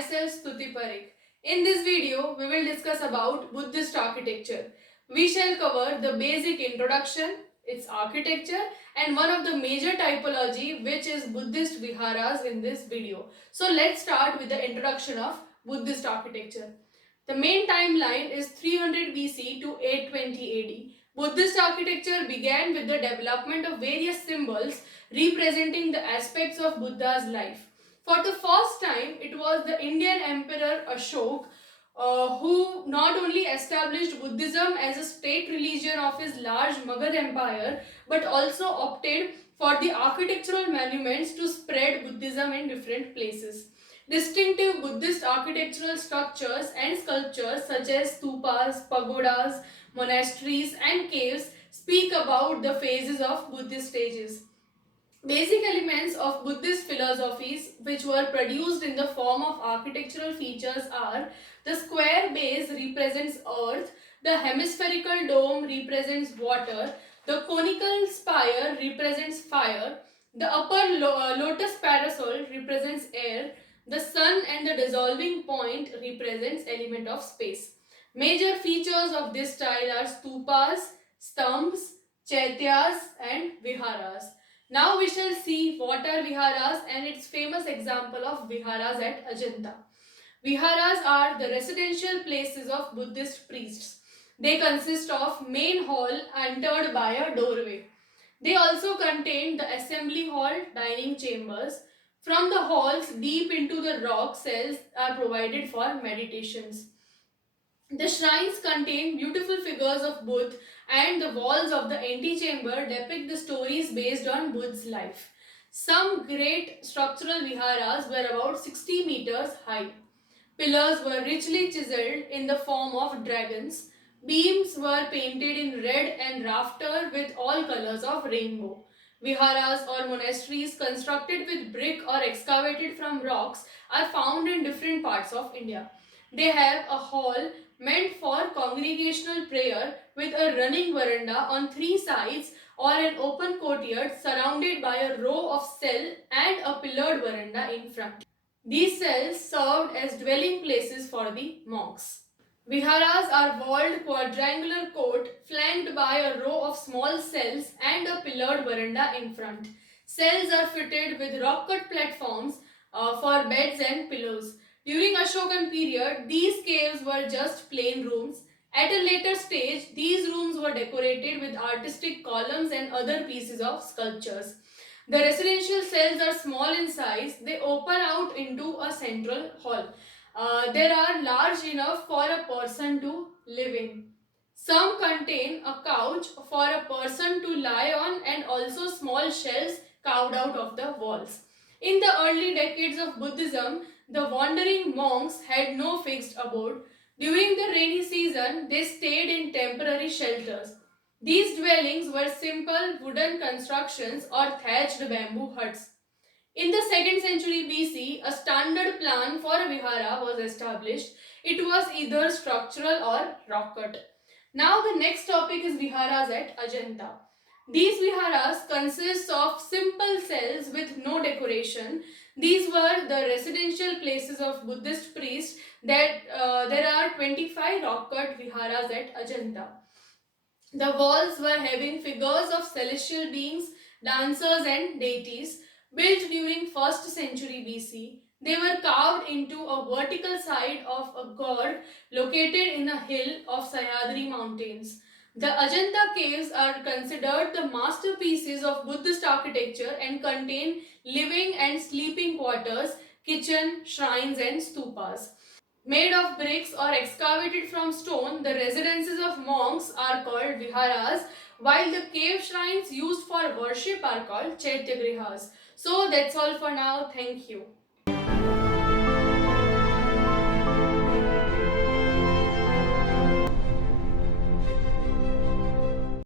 myself Stuti Parikh. In this video, we will discuss about Buddhist architecture. We shall cover the basic introduction, its architecture, and one of the major typology, which is Buddhist Viharas in this video. So let's start with the introduction of Buddhist architecture. The main timeline is 300 BC to 820 AD. Buddhist architecture began with the development of various symbols representing the aspects of Buddha's life. For the first time, it was the Indian Emperor Ashok who not only established Buddhism as a state religion of his large Magadha empire, but also opted for the architectural monuments to spread Buddhism in different places. Distinctive Buddhist architectural structures and sculptures such as stupas, pagodas, monasteries, and caves speak about the phases of Buddhist stages. Basic elements of Buddhist philosophies which were produced in the form of architectural features are: the square base represents earth, the hemispherical dome represents water, the conical spire represents fire, the upper lotus parasol represents air, the sun and the dissolving point represents element of space. Major features of this style are stupas, stumps, chaityas and viharas. Now we shall see what are viharas and its famous example of viharas at Ajanta. Viharas are the residential places of Buddhist priests. They consist of main hall entered by a doorway. They also contain the assembly hall, dining chambers. From the halls deep into the rock cells are provided for meditations. The shrines contain beautiful figures of Buddha, and the walls of the antechamber depict the stories based on Buddha's life. Some great structural viharas were about 60 meters high. Pillars were richly chiseled in the form of dragons. Beams were painted in red and rafter with all colors of rainbow. Viharas or monasteries constructed with brick or excavated from rocks are found in different parts of India. They have a hall meant for congregational prayer with a running veranda on three sides or an open courtyard surrounded by a row of cells and a pillared veranda in front. These cells served as dwelling places for the monks. Viharas are walled quadrangular court flanked by a row of small cells and a pillared veranda in front. Cells are fitted with rock-cut platforms for beds and pillows. During Ashokan period, these caves were just plain rooms. At a later stage, these rooms were decorated with artistic columns and other pieces of sculptures. The residential cells are small in size. They open out into a central hall. They are large enough for a person to live in. Some contain a couch for a person to lie on and also small shelves carved out of the walls. In the early decades of Buddhism, the wandering monks had no fixed abode. During the rainy season, they stayed in temporary shelters. These dwellings were simple wooden constructions or thatched bamboo huts. In the 2nd century BC, a standard plan for a vihara was established. It was either structural or rock cut. Now the next topic is viharas at Ajanta. These viharas consist of simple cells with no decoration. These were the residential places of Buddhist priests. There are 25 rock-cut viharas at Ajanta. The walls were having figures of celestial beings, dancers and deities. Built during 1st century BC, they were carved into a vertical side of a god located in a hill of Sahyadri mountains. The Ajanta caves are considered the masterpieces of Buddhist architecture and contain living and sleeping quarters, kitchen, shrines and stupas. Made of bricks or excavated from stone, the residences of monks are called viharas, while the cave shrines used for worship are called chaityagrihas. So that's all for now. Thank you.